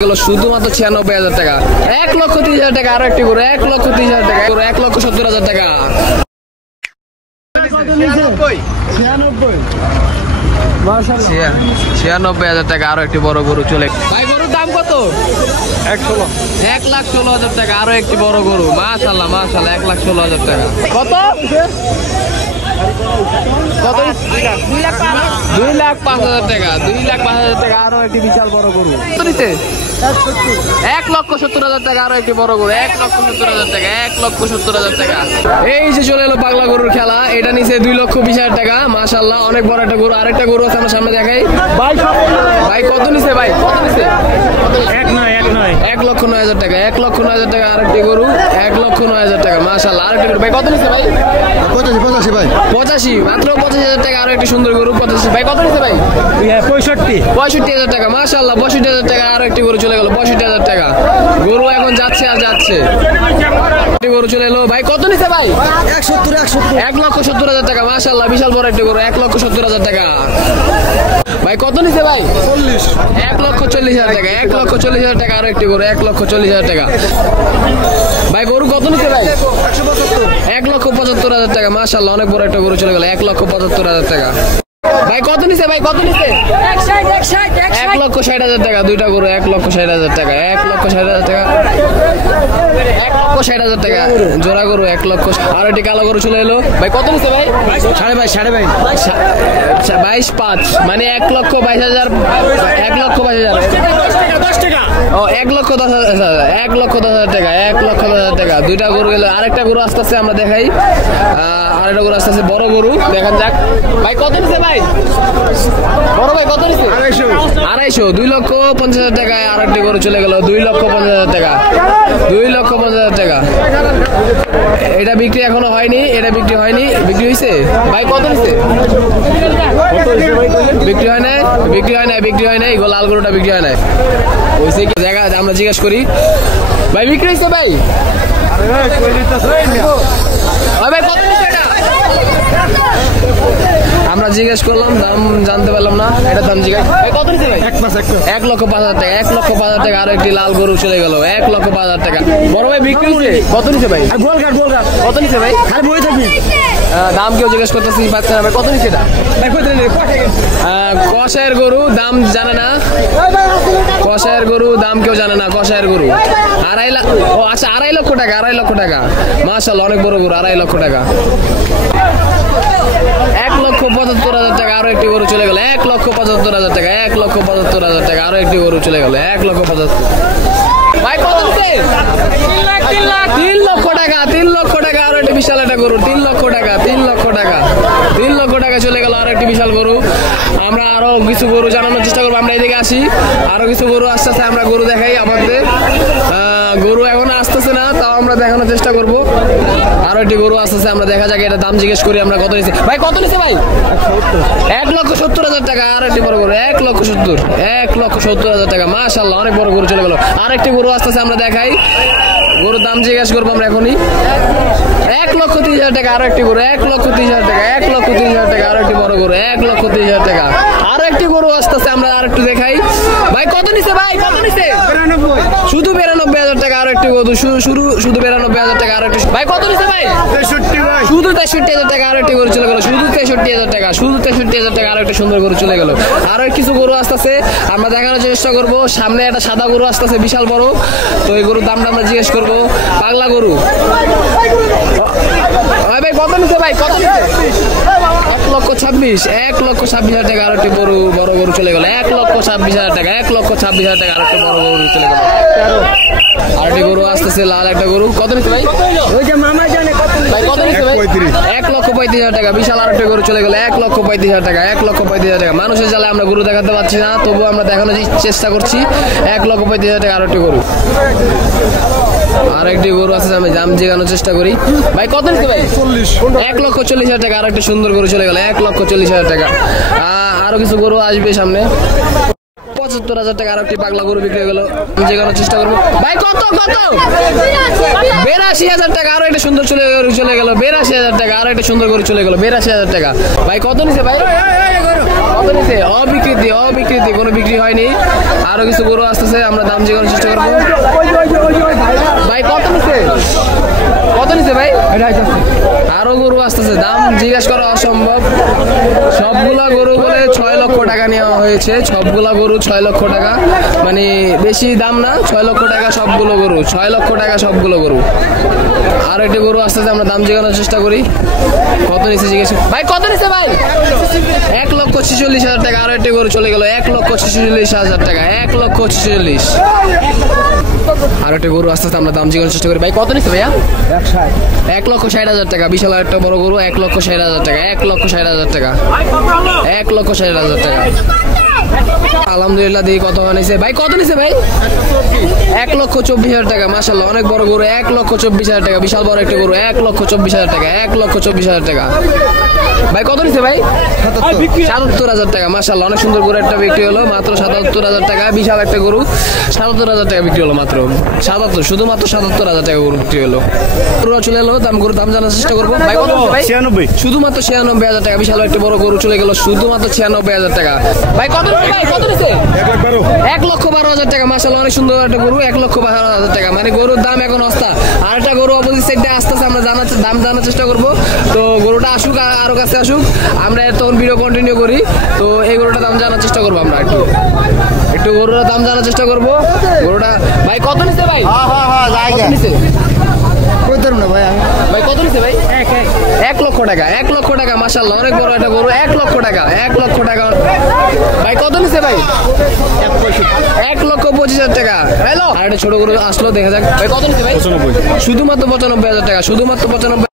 শুধুমাত্র 96,000 টাকা, 1,30,000 টাকা। আরো একটি গরু 1,30,000 টাকা, 1,70,000 টাকা। 96,000 টাকা। আরো একটি বড় গরু চলে। ভাই গরুর দাম কত? 1,16,000 টাকা। আরো একটি বড় গরু, মাশাআল্লাহ মাশাআল্লাহ, 1,16,000 টাকা। কত? 2,05,000 টাকা, 2,05,000 টাকা। আরো একটি বিশাল বড় গরু 1,70,000 টাকা। আরো একটি বড় গরু 1,70,000 টাকা, 1,70,000 টাকা। এই যে চলে এলো পাগলা গরুর খেলা। এটা নিচে 2,20,000 টাকা, মাশাআল্লাহ অনেক বড় একটা গরু। আরেকটা গরু আছে আমার সামনে, দেখাই। ভাই কত নিছে? ভাই কত নিছে? 1,09,000 টাকা, 1,09,000 টাকা। আরেকটি গরু 1,09,000 টাকা, মাশাআল্লাহ। আরেকটি গরু ভাই কত নিছে? ভাই 85 ভাই, 85, মাত্র 85,000 টাকা। আরো একটি সুন্দর গরু 85। ভাই কত নিছে? ভাই 65,000 টাকা, মাশাআল্লাহ 65,000 টাকা। আরো একটি গরু চলে গেল 65,000 টাকা। গরু এখন যাচ্ছে আর যাচ্ছে। একটি গরু চলে এলো। ভাই কত নিছে? ভাই 1,70,000 টাকা, মাশাআল্লাহ বিশাল বড় একটি গরু 1,70,000 টাকা। ভাই কত নিছে? ভাই 1,40,000 টাকা, 1,40,000 টাকা। আরো একটি গরু 1,40,000 টাকা। ভাই গরু কত নিছে? ভাই 1,75,000 টাকা, মাশাআল্লাহ অনেক বড় একটা গরু চলে গেল 1,75,000 টাকা। ভাই কত নিছে? ভাই কত নিছে? 1,60,000 টাকা। দুইটা গরু 1,60,000 টাকা, 1,60,000 টাকা, 1,60,000 টাকা জোড়া গরু 1,00,000। আর একটি কালো গরু চলে এলো। ভাই কত নিছে? ভাই 22,500, মানে 1,22,000, 1,22,000, 1,10,000, 1,10,000 টাকা, 1,10,000 টাকা। দুইটা গরু গেল। আরেকটা গরু আস্তে আস্তে আমরা দেখাই। আরেকটা গরু আস্তে আস্তে বড় গরু দেখান যাক। ভাই কত নিছে? ভাই বড় ভাই কত নিছে? 2,50,000, 2,50,000 টাকায়। আরেকটি গরু চলে গেল 2,50,000 টাকা, 2,50,000 টাকা। এটা বিক্রি এখনো হয়নি, এটা বিক্রি হয়নি। বিক্রি হয়েছে? ভাই কত নিছে? বিক্রি হয় নাই, বিক্রি হয় নাই, বিক্রি হয় নাই। লাল গরুটা বিক্রি হয় নাই। ওইসে কি জায়গা আমরা জিজ্ঞাসা করি। ভাই বিক্রি হয়েছে? ভাই ভাই কত নিছে? এটা আমরা জিজ্ঞেস করলাম, দাম জানতে পারলাম না। এটা দাম জিজ্ঞাসা। ভাই কত নিছে? ভাই 1,05,000 টাকা, 1,05,000 টাকা। আরো একটি লাল গরু চলে গেল 1,05,000 টাকা। বড় ভাই বিক্রি হয়েছে? কত নিছে? ভাই কত নিছে? ভাই দাম কেউ জিজ্ঞেস করতেছি পাচ্ছে না। ভাই কত নিছে? এটা কষায়ের গরু, দাম জানে না। কষায়ের গরু দাম কেউ জানে না। কষায়ের গরু 2.5 লাখ। ও আচ্ছা, 2.5 লক্ষ টাকা, 2.5 লক্ষ টাকা, মাশাআল্লাহ অনেক বড় গরু, 2.5 লক্ষ টাকা। 1,75,000 টাকা। আরো একটি গরু চলে গেল 1,75,000 টাকা, 1,75,000 টাকা। আরো একটি গরু চলে গেল 1,75,000। ভাই কত দিচ্ছে? 3 লক্ষ টাকা, 3 লক্ষ টাকা। আরো একটি বিশাল একটা গরু 3 লক্ষ টাকা, 3 লক্ষ টাকা, 3 লক্ষ টাকা চলে গেল। আরো একটি বিশাল গরু। আমরা আরো কিছু গরু জানানোর চেষ্টা করবো। আমরা এদিকে আসি, আরো কিছু গরু আস্তে আস্তে আমরা গরু দেখাই। আমাদের গরু এখন আসতেছে না, তাও আমরা দেখানোর চেষ্টা করব। আরো একটি গরু আসতেছে, আমরা দেখা যাক। এটা দাম জিজ্ঞেস করি আমরা কত নিচ্ছে। ভাই কত নিচ্ছে? ভাই 1,70,000 টাকা। আর একটি বড় গরু 1,70,000 টাকা, মাশাআল্লাহ অনেক বড় গরু চলে গেল। আরেকটি গরু আসতেছে, আমরা দেখাই। গরুর দাম জিজ্ঞেস করবো আমরা এখনই। 1,30,000 টাকা। আরো একটি গরু 1,30,000 টাকা, 1,30,000 টাকা। আরো একটি বড় গরু 1,30,000 টাকা। আরো একটি গরু আসতেছে, আমরা আর একটু দেখাই। ভাই কত নিচ্ছে? ভাই কত নিচ্ছে? শুধু 92,000 টাকা। আরো একটি গরু শুধু 92,000 টাকা। আরো একটি। ভাই কত নিচ্ছে? ভাই 63 ভাই, শুধু 63,000 টাকা। আরো একটি গরু চলে গেল শুধু 63,000 টাকা, শুধু 63,000 টাকা। আরো একটা সুন্দর গরু চলে গেল। আরো কিছু গরু আসতেছে, আমরা দেখানোর চেষ্টা করব। সামনে একটা সাদা গরু আসতেছে, বিশাল বড়। তো এই গরুর দামটা আমরা জিজ্ঞেস করবো। পাগলা গরু। ভাই কত নিচ্ছে? ভাই কত নিচ্ছে? 1,26,000, 1,26,000 টাকা। আরো একটি বড় গরু চলে গেল 1,26,000 টাকা, 1,26,000 টাকা। আরো একটা বড় গরু চলে গেল। আরেকটি গরু আসতেছে, লাল একটা গরু। কত নিচ্ছে? ভাই ওই যে মামা জানে কত নিচ্ছে? ভাই কত নিচ্ছে? ভাই 1,35,000 টাকা। বিশাল আরেকটা গরু চলে গেল 1,35,000 টাকা, 1,35,000 টাকা। মানুষের জালে আমরা গরু দেখাতে পারছি না, তবুও আমরা দেখানোর চেষ্টা করছি। 1,35,000 টাকা। আরেকটি গরু, আরেকটি গরু আছে, আমি দাম জিজ্ঞানোর চেষ্টা করি। ভাই কত নিচ্ছে? ভাই 1,40,000 টাকা। আরেকটা সুন্দর গরু চলে গেল 1,40,000 টাকা। আরো কিছু গরু আসবে সামনে। 75,000 টাকা। আরেকটি পাগলা গরু বিক্রি হয়ে গেল, জিজ্ঞানোর চেষ্টা করবো। ভাই কত? 82,000 টাকা। আরো একটা সুন্দর চলে গেল 82,000 টাকা। আরো একটা সুন্দর গরু চলে গেল 82,000 টাকা। ভাই কত নিচ্ছে? ভাই কত নিছে? অবিকৃতি, কোনো বিক্রি হয়নি। আরো কিছু গরু আসতেছে, আমরা দাম জিজ্ঞাসার চেষ্টা করবো। ভাই কত নিছে ভাই? আরো গরু আসতেছে, দাম জিজ্ঞাসা করা অসম্ভব। সবগুলা গরু বলে 6 লক্ষ টাকা নেওয়া হয়েছে। সবগুলা গরু 6 লক্ষ টাকা, মানে বেশি দাম না, 6 লক্ষ টাকা সবগুলো গরু, 6 লক্ষ টাকা সবগুলো গরু। আর একটি গরু আসতেছে, আমরা দাম জিজ্ঞাসার চেষ্টা করি। কত নিচে জিজ্ঞেস ভাই? কত নিচে ভাই? 1,46,000 টাকা। আরো একটি গরু চলে গেল 1,46,000 টাকা, 1,46,000। আর একটা গরু আসতেছে, আমরা দাম জিজ্ঞাসার চেষ্টা করি। ভাই কত নিচ্ছে ভাইয়া? 1,60,000 টাকা। বিশাল একটা বড় গরু, 1,60,000 টাকা, 1,60,000 টাকা, 1,60,000 টাকা। আলহামদুলিল্লাহ, দেখি কত নিছে ভাই। কত নিছে ভাই? 1,24,000 টাকা। মাশাআল্লাহ, অনেক বড় গরু, 1,24,000 টাকা। বিশাল বড় একটা গরু, 1,24,000 টাকা, 1,24,000 টাকা। ভাই কত নিছে ভাই? 77,000 টাকা। মাশাআল্লাহ, অনেক সুন্দর গরু একটা বিক্রি হলো, মাত্র 77,000 টাকা। বিশাল একটা গরু, 77,000 টাকা বিক্রি হলো মাত্র। 77, শুধুমাত্র 77,000 টাকা গরু বিক্রি হলো। গরু চলে এলো, গরুর দাম জানার চেষ্টা করবো। ভাই কত ভাই? 96, শুধুমাত্র 96,000 টাকা। বিশাল একটা বড় গরু চলে গেল, শুধুমাত্র 96,000 টাকা। ভাই কত নিছে ভাই? কত নিছে? 1,12,000 টাকা। মাশাআল্লাহ, অনেক সুন্দর একটা গরু, 1,12,000 টাকা। মানে গরুর দাম এখন অস্তা। আর একটা গরু অপোজিট সাইডে আসতেছে, আমরা দাম জানার চেষ্টা করবো। তো গরুটা আসুক, আরো কাছে আসুক, আমরা তখন ভিডিও কন্টিনিউ করি। তো এই গরুটা দাম জানার চেষ্টা করবো, আমরা একটু গরুটার দাম জানার চেষ্টা করবো। গরুটা ভাই কত নিছে ভাই? কত নিছে? ভাই কত নিছে ভাই? 1 লক্ষ টাকা, 1 লক্ষ টাকা। মাশাআল্লাহ, অনেক বড় একটা গরু, 1 লক্ষ টাকা, 1 লক্ষ টাকা। ভাই কত নিছে ভাই? 1,25,000 টাকা। হ্যালো, আর একটা ছোট গরু আসলো, দেখা যাক। ভাই কত নিছে ভাই? শুধুমাত্র 95,000 টাকা, শুধুমাত্র 95।